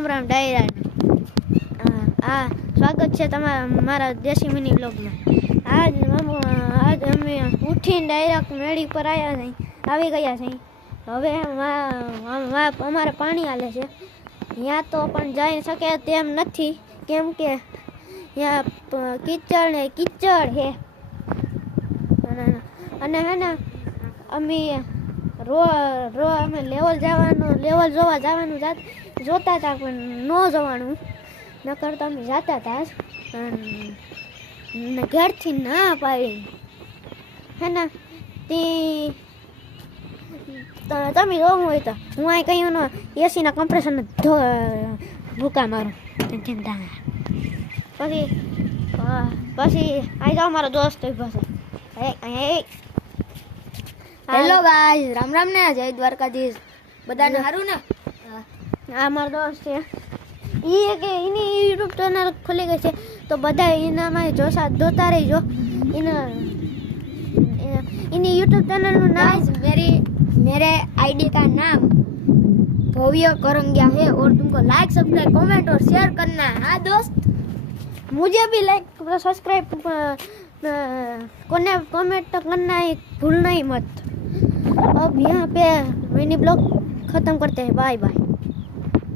રામ રામ ડાયરા આ સ્વાગત છે તમારા મારા દેશી મિની બ્લોગમાં। આજ અમે ઉઠીને ડાયરેક્ટ મેળી પર આવી ગયા છે। હવે અમારે પાણી હાલે છે, ત્યાં તો પણ જઈ શકે તેમ નથી, કેમ કે ત્યાં કીચડ ને કીચડ છે। અને હે ને અમે અમે લેવલ જોવા જવાનું જોતા હતા, પણ ન જવાનું, નકર તો અમે જતા હતા ઘરથી ના પાડી હે ને। તમે જોવું હોય તો હું આ કહ્યું ને એસીના કમ્પ્રેશરને ભૂકા મારું। પછી આ જાઓ મારો દોસ્ત હેલો ગાઈસ, રામ રામ ને જય દ્વારકાધીશ, બધાને સારું ને? આ મારો દોસ્ત છે, એની યુટ્યુબ ચેનલ ખુલી ગઈ છે, તો બધા એનામાં જોતા રહીજો। इन्हीं यूट्यूब चैनल નું नाम मेरे आईडी का नाम भव्य करंगिया है और तुमको लाइक सब्सक्राइब कमेंट और शेयर करना है। हाँ दोस्त, मुझे भी लाइक सब्सक्राइब कमेंट करना है भूलना ही मत। अब यहाँ पे मिनी ब्लॉग खत्म करते हैं, बाय बाय।